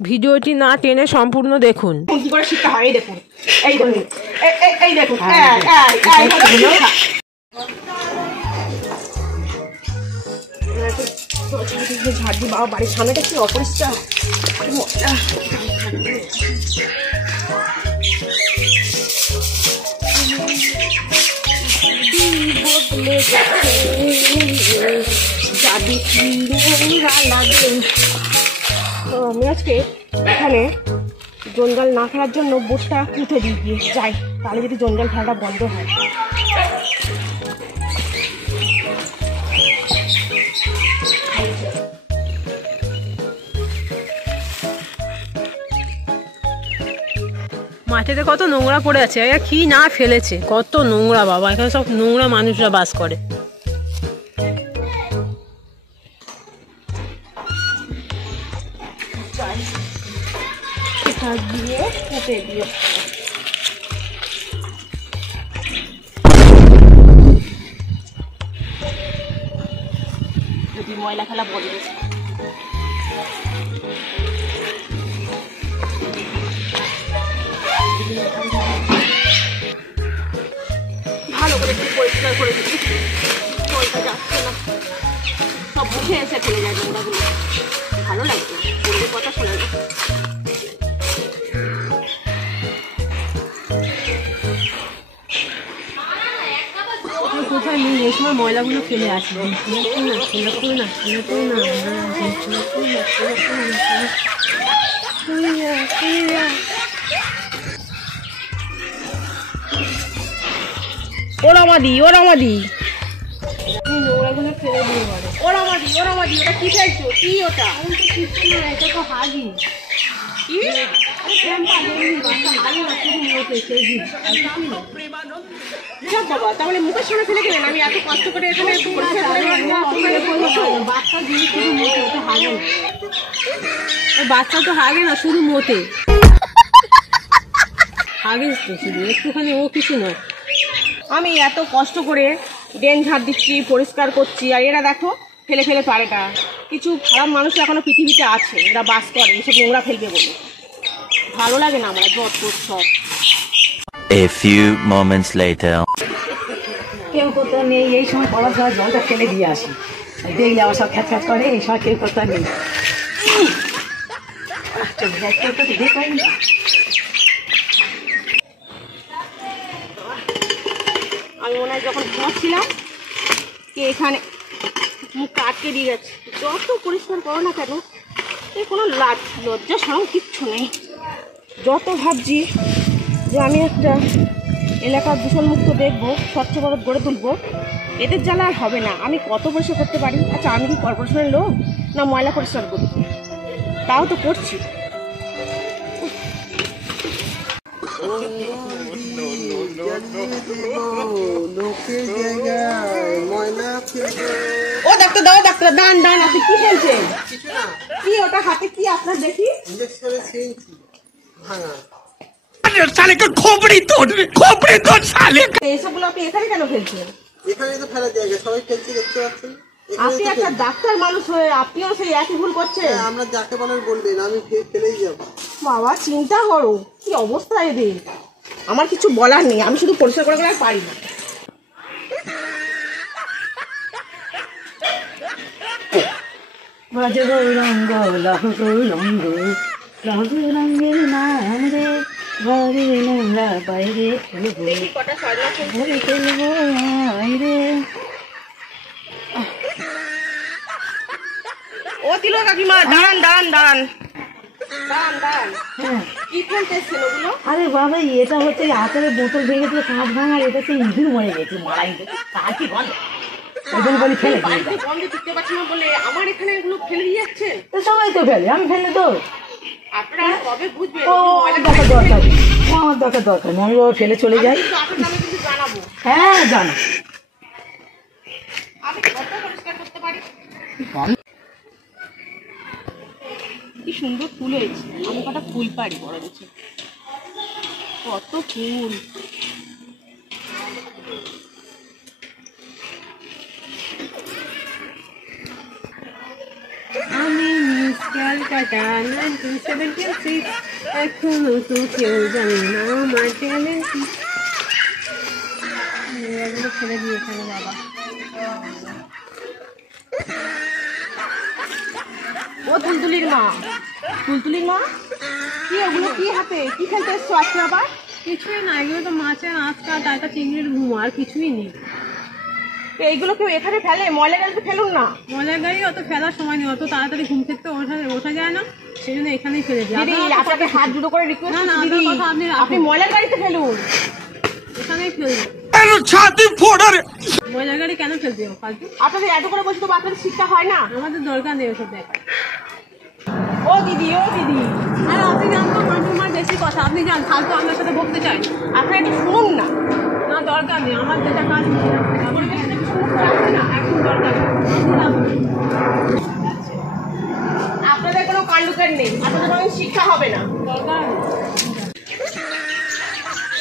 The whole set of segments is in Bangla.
ভিডিওটি না টেনে সম্পূর্ণ দেখুন। কি করে শিক্ষা হয়? এই দেখুন, এই দেখুন, এই দেখুন, ঝাড় দি বাবা, বাড়ির সামনেটা কি অপরিষ্কার। আমি আজকে এখানে জঞ্জাল না ফেলার জন্য বোটটা পুঁতে দিয়ে যাই, তাহলে যদি জঞ্জাল ফেলাটা বন্ধ হয়। মাঠেতে কত নোংরা পড়ে আছে, কি না ফেলেছে, কত নোংরা বাবা। এখানে সব নোংরা মানুষরা বাস করে। যদি ময়লা খেলা বলে গেছে, ভালো করে একটু পরিষ্কার করে দিচ্ছি, জলটা যাচ্ছে না, সব মুখে এসে ফেলে যায় নোংরাগুলো। ভালো লাগছে বললে কথা শোনা যায়। কোথায় নেই, এই সময় ময়লাগুলো ফেলে আসি। ওরামাদি ওরামাদি নোংরাগুলো ফেলে দিয়ে পারে। ওরামাদি ওরামাদি, ওটা কি চাইছো? কি ওটা? এটা তো হাগি। কি বাবা, তাহলে মুখের সামনে ফেলে গেলেন? আমি এত কষ্ট করে এখানে বাচ্চা তো হাগে না, শুধু মোটে হাগিস তো শুধু একটুখানি, ও কিছু নয়। আমি এত কষ্ট করে ড্রেন ঝাড় দিচ্ছি, পরিষ্কার করছি, আর এরা দেখো ফেলে ফেলে পারেটা। কিছু খারাপ মানুষ এখনো পৃথিবীতে আছে, এরা বাস করে এসব নোংরা ফেলবে বলে। ভালো লাগে না আমার যত সব। A few moments later. কেউ কোথাও নেই, এই সময় কলার সময় জলটা ফেলে দিয়ে আসি, দেখলে আবার সব খ্যাচ খ্যাচ করে। এই সময় কেউ কোথাও নেই, আমি মনে হয় যখন ঘুমাচ্ছিলাম কে এখানে মুখটা আটকে দিয়ে গেছে। যত পরিষ্কার করো না কেন, এর কোনো লজ্জা সরম কিচ্ছু নেই। যত ভাবছি যে আমি একটা এলাকার দূষণমুক্ত দেখবো, স্বচ্ছ ভারত গড়ে তুলবো, এদের জ্বালা আর হবে না। আমি কত পরিষ্কার করতে পারি? আচ্ছা, আমি কি কর্পোরেশনের লোক না ময়লা পরিষ্কার করি? তাও তো করছি। ও ডাক্তার দাও, ডাক্তার দান দান, আপনি কি ফেলছেন? কি ওটা হাতে? কি আপনার দেখি? এসবগুলো আপনি এখানে কেন ফেলছেন? এখানে তো ফেলা জায়গা, সবাই ফেলছে, দেখতে পাচ্ছেন। আপনি একটা ডাক্তার মানুষ হয়ে আপনিও সেই একই ভুল করছেন। আমরা যাকে বলার বলবেন, আমি ফেলেই যাবো। বাবা চিন্তা করো কি অবস্থা এদের। আমার কিছু বলার নেই, আমি শুধু পরিষ্কার করে আর পারি না। রঙ্গ লাহু রঙ্গ লাহু রঙের নাম রে, ঘরে নোংরা বাইরে ফেলবো, ঘরে ফেলবো রে। ও দিল কাকিমা, দাঁড়ান দাঁড়ান দাঁড়ান দাঁড়ান দাঁড়ান। কি ফেলতেছেন ওগুলো? আরে বাবা, এটা হচ্ছে আচারের বোতল ভেঙে দিয়ে কাঁচ ভাঙার, এটা তো ইঁদুর মরে গেছে, মারাই গেছে, তার কি বলে বলি ফেলে বাড়িতে বন্ধে টিকতে পারছি না বলে আমার এখানে এগুলো ফেলে দিয়ে যাচ্ছেন। তো সবাই তো ফেলে, আমি ফেলে তো। আপনারা কবে বুঝবেন? ও আমার দরকার, আমার দরকার নেই, আমি ফেলে চলে যাই। কিন্তু জানাবো। হ্যাঁ জানো, আমি কত পরিষ্কার করতে পারি। কি সুন্দর ফুল হয়েছে, আমি কটা ফুল পারি বড় কিছু, কত ফুল। আমি সাল কাটা 1976 এখনো তো কেউ জানে না আমার ট্যালেন্ট কি। এগুলো ফেলে দিয়ে এখানে বাবা। ও তুলতুলির মা, তুলতুলির মা, কি ওগুলো কি হাতে কি খেলতে এসছো আজকে আবার? কিছুই না, এগুলো তো মাছের আঁচকা, তাইটা চিংড়ির ঘুম, আর কিছুই নেই। তো এইগুলো কেউ এখানে ফেলে? ময়লা গাড়িতে ফেলুন না। ময়লার গাড়ি অত ফেলার সময় নেই, অত তাড়াতাড়ি ঘুম থেকে ওঠা যায় না, সেই জন্য এখানেই ফেলে দিই। দিদি আপনাকে হাত জুড়ো করে রিকোয়েস্ট না, না, করছি দিদি, আপনার কথা আপনি রাখুন। আপনি ময়লার গাড়িতে ফেলুন। এখানেই ফেলবো। ময়লার গাড়ি কেন ফেলতে হবে ফালতু? আপনাদের এত করে বলছি তো আপনাদের শিক্ষা হয় না? আমাদের দরকার নেই ওসব দেখা। ও দিদি, ও দিদি, আর আপনি জানতো আমার বেশি কথা, আপনি যান, ফালতু আপনার সাথে বকতে চাই। আপনারা একটু শুনুন না। না, দরকার নেই, আমার যেটা কাজ না, এখন দরকার নেই। আপনাদের কোনো কাণ্ডজ্ঞান নেই, আপনাদের কোনো শিক্ষা হবে না। দরকার নেই।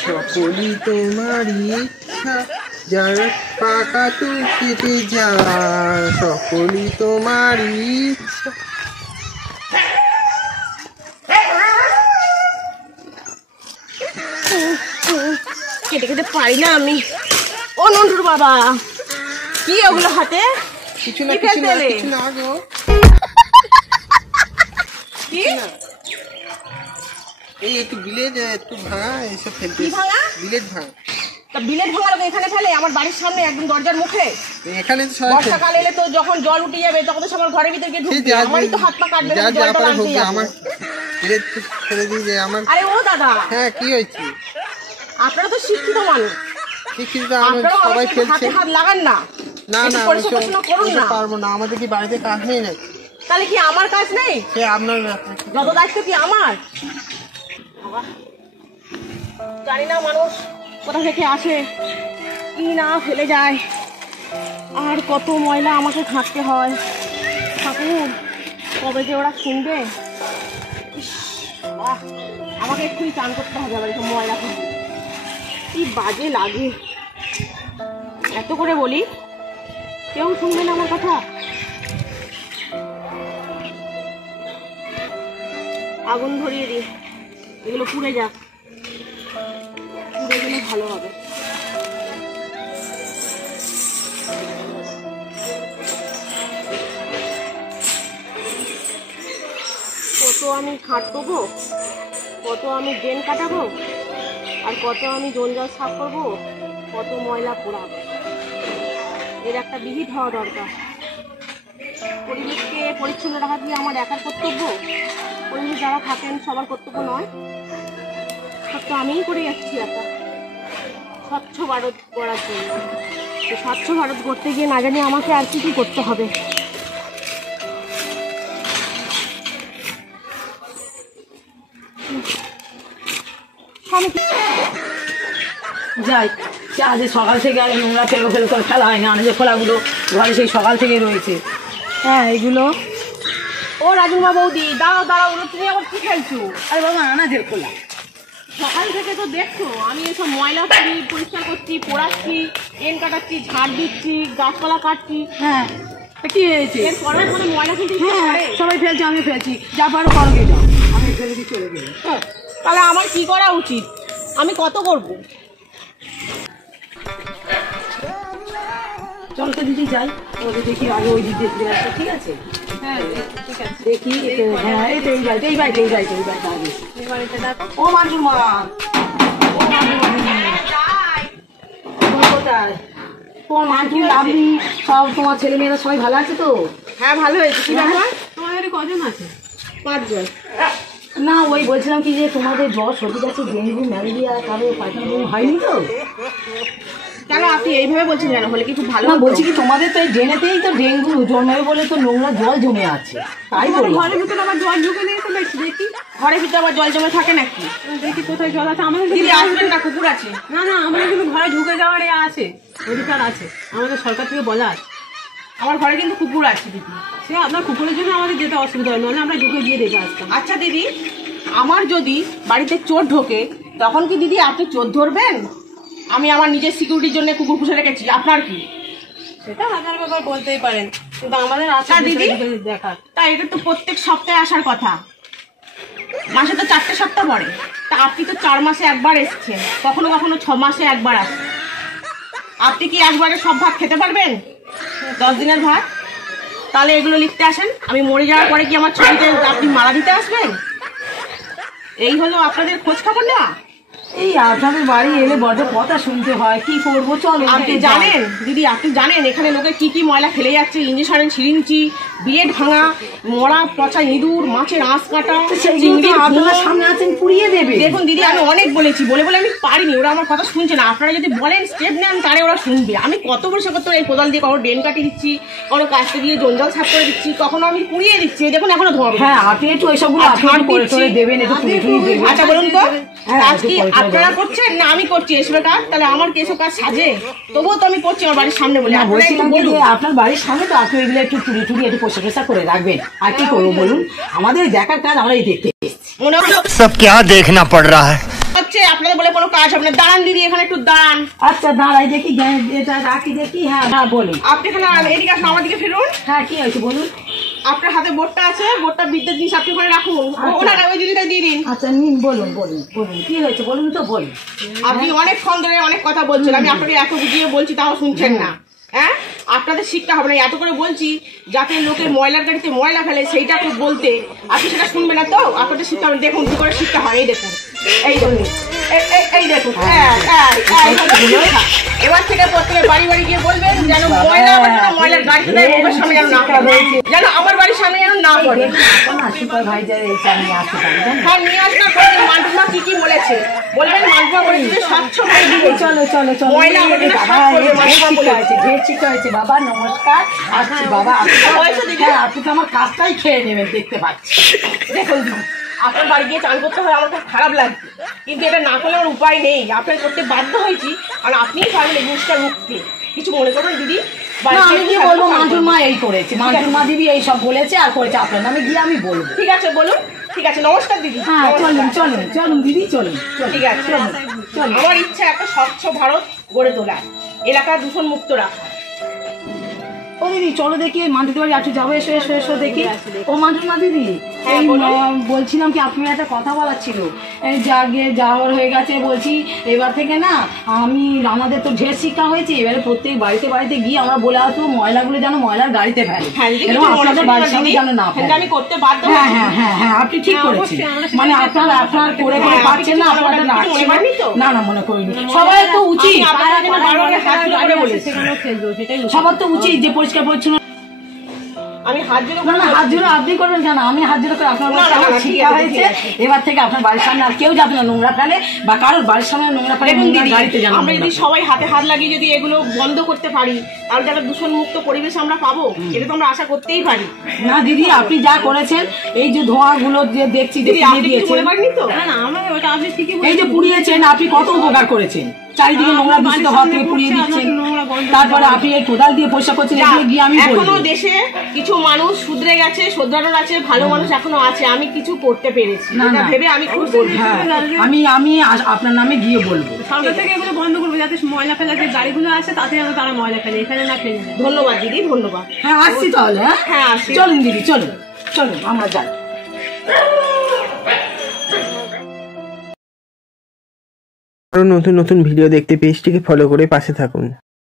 সকলই তোমারই ইচ্ছা, যার পাকা তুই কেটে যা, সকলই তোমারই ইচ্ছা। কেটে কেটে পারি না আমি। ও নন্টুর বাবা, কি ওগুলো হাতে? কিছু না কি কিছু না ফেলতে এলে? কিছু না গো, কি এই একটু বিলেট একটু ভাঙা এসব ফেলতে। কি ভাঙা? বিলেট ভাঙা। তা বিলেট ভাঙা লোক এখানে ফেলে? আমার বাড়ির সামনে একদম দরজার মুখে। এখানে তো সবাই ফেলছে। বর্ষাকাল এলে তো যখন জল উঠে যাবে তখন তো সবার ঘরের ভিতরে গিয়ে সে ঢুকবে, যা আমারই তো হাত পা কাটবে, যা জলটা পারে হোক, লাগতেই আছে। আমার বিলেট ফেলে দিয়ে যায় আমার। আরে ও দাদা, হ্যাঁ কি হয়েছে? আপনারা তো শিক্ষিত মানুষ, শিক্ষিত আমার আপনারাও সবাই আমার সাথে ফেলছে। হাতে হাত লাগান না। না একটু না পরিষ্কার করুন না। পারবো না, আমাদের কি বাড়িতে কাজ নেই নাকি? তাহলে কি আমার কাজ নেই? সে আপনার ব্যাপার। যত দায়িত্ব কি আমার? বাবা, জানি না মানুষ কোথা থেকে আসে, কি না ফেলে যায়, আর কত ময়লা আমাকে ঘাঁটতে হয়। ঠাকুর, কবে যে ওরা শুনবে। ইস, বাহ, আমাকে এক্ষুনি চান করতে হবে আবার এসব ময়লা ফেলে। কি বাজে লাগে, এত করে বলি কেউ শুনবে না আমার কথা। আগুন ধরিয়ে দিই, এগুলো পুড়ে যাক, পুড়ে গেলে ভালো হবে। কত আমি খাটবো, কত আমি ড্রেন কাটাবো, আর কত আমি জঞ্জাল সাফ করবো, কত ময়লা পোড়াবো। এর একটা বিহিত হওয়া দরকার। পরিবেশকে পরিচ্ছন্ন রাখা দিয়ে আমার একার কর্তব্য, পরিবেশ যারা থাকেন সবার কর্তব্য নয়। সব তো আমিই করে যাচ্ছি একা স্বচ্ছ ভারত করার জন্য। তো স্বচ্ছ ভারত করতে গিয়ে না জানি আমাকে আর কি করতে হবে। যাই, সে আজ সকাল থেকে আর নোংরা ফেলো ফেলো করে ফেলা হয় না, যে খোলাগুলো ঘরে সেই সকাল থেকে রয়েছে। হ্যাঁ এগুলো, ও রাজুমা বৌদি, দাঁড়াও দাঁড়াও, তুমি আবার কি খেলছো? আরে বাবা আনাজের খোলা। সকাল থেকে তো দেখছো আমি এসব ময়লা পরিষ্কার করছি, পোড়াচ্ছি, এন কাটাচ্ছি, ঝাড় দিচ্ছি, গাছপালা কাটছি। হ্যাঁ তা কি হয়েছে? এর করার পরে ময়লা ফেলতে ইচ্ছে হ্যাঁ করে? সবাই ফেলছে, আমি ফেলছি, যা পারো করো গে যাও, আমি ফেলে দিয়ে চলে গেলাম। হ্যাঁ, তাহলে আমার কি করা উচিত? আমি কত করব? চল তো দিদি যাই, ওদের দেখি আগে ওই দিক দিয়ে আসছে, ঠিক আছে? হ্যাঁ, ঠিক আছে। দেখি হ্যাঁ এই তো এই বাড়িতে এই বাড়িতে এই বাড়িতে এই বাড়িতে আগে। এই বাড়িতে ডাকো। ও মাঞ্জুর মা, ও মাঞ্জুর মা, তুমি কোথায়? তোমার মাঞ্জুর লাভলি সব তোমার ছেলে মেয়েরা সবাই ভালো আছে তো? হ্যাঁ ভালো হয়েছে। কি ব্যাপার? তোমার বাড়ি কজন আছে? 5 জন। না ওই বলছিলাম কি যে তোমাদের জ্বর সর্দি আছে, ডেঙ্গু ম্যালেরিয়া কারো পায়খানা বমি হয়নি তো? কেন আপনি এইভাবে বলছেন কেন? হলে কি খুব ভালো না হতো? বলছি কি তোমাদের তো এই ড্রেনেতেই তো ডেঙ্গু জন্মাবে বলে তো নোংরা জল জমে আছে, তাই তোমার বললাম। ঘরের ভিতরে আবার জল ঢুকে নিয়ে তো দেখি দেখি ঘরের ভিতরে আবার জল জমে থাকে নাকি? দেখি কোথায় জল আছে। আমাদের দিদি কিন্তু- আসবেন না, কুকুর আছে। না না, আমাদের কিন্তু ঘরে ঢুকে যাওয়ার এ আছে, অধিকার আছে, আমাদের সরকার থেকে বলা আছে। আমার ঘরে কিন্তু কুকুর আছে দিদি। সে আপনার কুকুরের জন্য আমাদের যেতে অসুবিধা হয়, নাহলে আমরা ঢুকে দিয়ে দেখে আসতাম। আচ্ছা দিদি, আমার যদি বাড়িতে চোর ঢোকে তখন কি দিদি আপনি চোর ধরবেন? আমি আমার নিজের সিকিউরিটির জন্য কুকুর পুষে রেখেছি, আপনার কি? সেটা আপনার ব্যাপার, বলতেই পারেন। কিন্তু আমাদের আছে তা দিদি দেখার। তাই এটা তো প্রত্যেক সপ্তাহে আসার কথা, মাসে তো 4টে সপ্তাহ পড়ে। তা আপনি তো 4 মাসে একবার এসছেন, কখনো কখনো 6 মাসে একবার আসছেন। আপনি কি একবারে সব ভাত খেতে পারবেন, 10 দিনের ভাত? তাহলে এগুলো লিখতে আসেন, আমি মরে যাওয়ার পরে কি আমার ছবিতে আপনি মালা দিতে আসবেন? এই হলো আপনাদের খোঁজ খবর নেওয়া? এই আপনাদের বাড়ি এলে বড্ড কথা শুনতে হয়, কি করবো চলো। আপনি জানেন দিদি, আপনি জানেন এখানে লোকে কি কি ময়লা ফেলে যাচ্ছে? ইঞ্জেকশন সিরিঞ্চি, ব্লেড ভাঙা, মরা পচা ইঁদুর, মাছের আঁশ কাটা, চিংড়ির আপনারা ভুঁড়ো। সামনে আছেন পুড়িয়ে দেবে। দেখুন দিদি, আমি অনেক বলেছি, বলে বলে আমি পারিনি, ওরা আমার কথা শুনছে না। আপনারা যদি বলেন স্টেপ নেন তাহলে ওরা শুনবে। আমি কত বছর কত এই কোদাল দিয়ে কারো ড্রেন কাটিয়ে দিচ্ছি, কারো কাছতে দিয়ে জঞ্জাল সাফ করে দিচ্ছি, কখনো আমি পুড়িয়ে দিচ্ছি। দেখুন এখনো ধোয়া। হ্যাঁ আপনি একটু ওইসবগুলো আপনি একটু করে করে দেবেন, একটু পুড়িয়ে টুড়িয়ে দেবেন। আচ্ছা বলুন তো, হ্যাঁ, আজ কি একটু করে করে আপনারা করছেন না আমি করছি এসব কাজ? তাহলে আমার কি এসব কাজ সাজে? তবুও তো আমি করছি আমার বাড়ির সামনে বলে। না আপনারা একটু বলছিলাম কি বলুন। যে আপনার বাড়ির সামনে তো আপনি এগুলো একটু টুড়ি টুড়ি একটু পোষা টোষা করে রাখবেন। আর কি করবো বলুন, আমাদের দেখার কাজ আমরা এই দেখতে এসেছি। মনে सब क्या देखना पड़ रहा है। হচ্ছে আপনাদের বলে কোনো কাজ হবে না। দাঁড়ান দিদি, এখানে একটু দাঁড়ান। আচ্ছা দাঁড়াই দেখি, এটা রাখি দেখি। হ্যাঁ হ্যাঁ বলুন। আপনি এখানে এদিকে আসুন, আমার দিকে ফিরুন। হ্যাঁ কি হয়েছে বলুন। আপনার হাতে বোর্ডটা আছে, বোর্ডটা বিদ্যুৎ জিনিস আপনি ওখানে রাখুন, ওনারা ওই জিনিসটা দিয়ে দিন। আচ্ছা নিন, বলুন বলুন বলুন কি হয়েছে বলুন তো বলুন। আপনি অনেকক্ষণ ধরে অনেক কথা বলছেন, আমি আপনাকে এত বুঝিয়ে বলছি তাও শুনছেন না। হ্যাঁ, আপনাদের শিখতে হবে না, এত করে বলছি যাতে লোকে ময়লার গাড়িতে ময়লা ফেলে সেইটা একটু বলতে, আপনি সেটা শুনবেন না তো? আপনাদের শিখতে হবে। দেখুন কি করে শিখতে হয়, এই দেখুন, এই দেখুন, এই দেখুন। এবার থেকে প্রত্যেকে বাড়ি বাড়ি গিয়ে বলবেন যেন ময়লা ময়লার গাড়িতে দেয়, মুখের সামনে যেন না পড়ে, যেন আমার বাড়ির সামনে যেন না পড়ে। সুপারভাইজার এসে আমি আসতে পারি। হ্যাঁ নিয়ে আসনা করে মান্টুমা কি কি বলেছে বলবেন। মান্টুমা বলেছে স্বচ্ছ করে দিবে। চলো চলো চলো। ময়লা আবর্জনা সাফ করবে, মান্টুমা বলেছে। ঢের শিক্ষা হয়েছে বাবা, নমস্কার। আসছি বাবা। হ্যাঁ আপনি তো আমার কাজটাই খেয়ে নেবেন দেখতে পাচ্ছি। দেখুন দিদি, আপনার বাড়ি গিয়ে চান করতে হয় আমার খুব খারাপ লাগছে, কিন্তু এটা না করলে আমার উপায় নেই। আপনার করতে বাধ্য হয়েছি, আর আপনিই পারবেন এই জিনিসটা রুখতে। কিছু মনে করবেন দিদি? না আমি কি বলবো, মান্টুর মা এই করেছে, মান্টুর মা দিদি এই সব বলেছে আর করেছে। আপনার নামে গিয়ে আমি বলবো। ঠিক আছে বলুন। ঠিক আছে, নমস্কার দিদি। হ্যাঁ চলুন চলুন চলুন দিদি চলুন। ঠিক আছে, আমার ইচ্ছা একটা স্বচ্ছ ভারত গড়ে তোলা, এলাকা দূষণ মুক্ত রাখা। ও দিদি চলো দেখি মান্টুর বাড়ি একটু যাবো। এসো এসো এসো দেখি। ও মান্টুর মা দিদি, হ্যাঁ, এই বলুন। বলছিলাম কি আপনার একটা কথা বলার ছিল। এই জাগে যাওয়ার হয়ে গেছে, বলছি এবার থেকে না আমাদের তো ঢের শিক্ষা হয়েছে, এবারে প্রত্যেক বাড়িতে বাড়িতে গিয়ে আমরা বলে আসবো ময়লাগুলো যেন ময়লার গাড়িতে ফেলে, হ্যাঁ দিদি, এবং কিছু মনে আপনাদের করবেন বাড়ির না সামনে দিদি। যেন না ফেলে। কিন্তু আমি করতে বাধ্য হ্যাঁ হয়েছি। হ্যাঁ হ্যাঁ হ্যাঁ আপনি ঠিক করেছেন। মানে আপনার করে করে হ্যাঁ, পাচ্ছেন না, আপনি কিছু আপনাদের মনে রাখছেন করেননি তো? না। না মনে করিনি। সবাই তো উচিত, আমি আপনাদের জন্য বারবার হাত জোড় করে বলেছি। সেখানেও ফেলবো, সেটাই সবার তো উচিত যে পরিষ্কার পরিচ্ছন্ন। আমি হাত জোড় না করে না হাত জোড়া আপনি করবেন কেন, আমি হাত জোড়া করে আপনার না, না, না, ঠিক শিক্ষা আছে, হয়েছে। ঠিক আছে। এবার থেকে আপনার বাড়ির সামনে আর কেউ যাবে না নোংরা ফেলে, বা কারোর বাড়ির সামনে নোংরা ফেলে দেখুন নোংরা দিদি, গাড়িতে যেন আমরা নোংরা যদি ফেলে। সবাই হাতে হাত লাগিয়ে যদি এগুলো বন্ধ করতে পারি, তাহলে একটা দূষণ মুক্ত পরিবেশ আমরা পাবো। এটা তো আমরা আশা করতেই পারি। না দিদি আপনি যা করেছেন, এই যে ধোঁয়াগুলো যে দেখছি যে দিদি পুড়িয়ে আপনি কিছু দিয়েছেন, মনে করেননি তো? না না আমার ওটা আপনি ঠিকই এই বলছেন। যে পুড়িয়েছেন, আপনি কত উপকার করেছেন। চারিদিকে নোংরা দূষিত হওয়া থেকে পুড়িয়ে দিচ্ছেন, তারপরে আপনি এই কোদাল দিয়ে পরিষ্কার করছেন। এগুলো গিয়ে আমি এখনো বলবো দেশে কিছু মানুষ শুধরে গেছে, শোধরানোর আছে, ভালো মানুষ এখনো আছে। আমি কিছু করতে পেরেছি, না, এটা না। ভেবে আমি খুব হ্যাঁ আমি আপনার নামে গিয়ে বলবো। সামনে থেকে এগুলো বন্ধ করবো, যাতে ময়লা ফেলার যে গাড়িগুলো আসে তাতে যেন তারা ময়লা ফেলে, এখানে না ফেলে যায়। ধন্যবাদ দিদি, ধন্যবাদ। হ্যাঁ আসছি তাহলে। হ্যাঁ হ্যাঁ আসি। চলুন দিদি চলুন চলুন আমরা যাই। আরো নতুন নতুন ভিডিও দেখতে পেজটিকে ফলো করে পাশে থাকুন।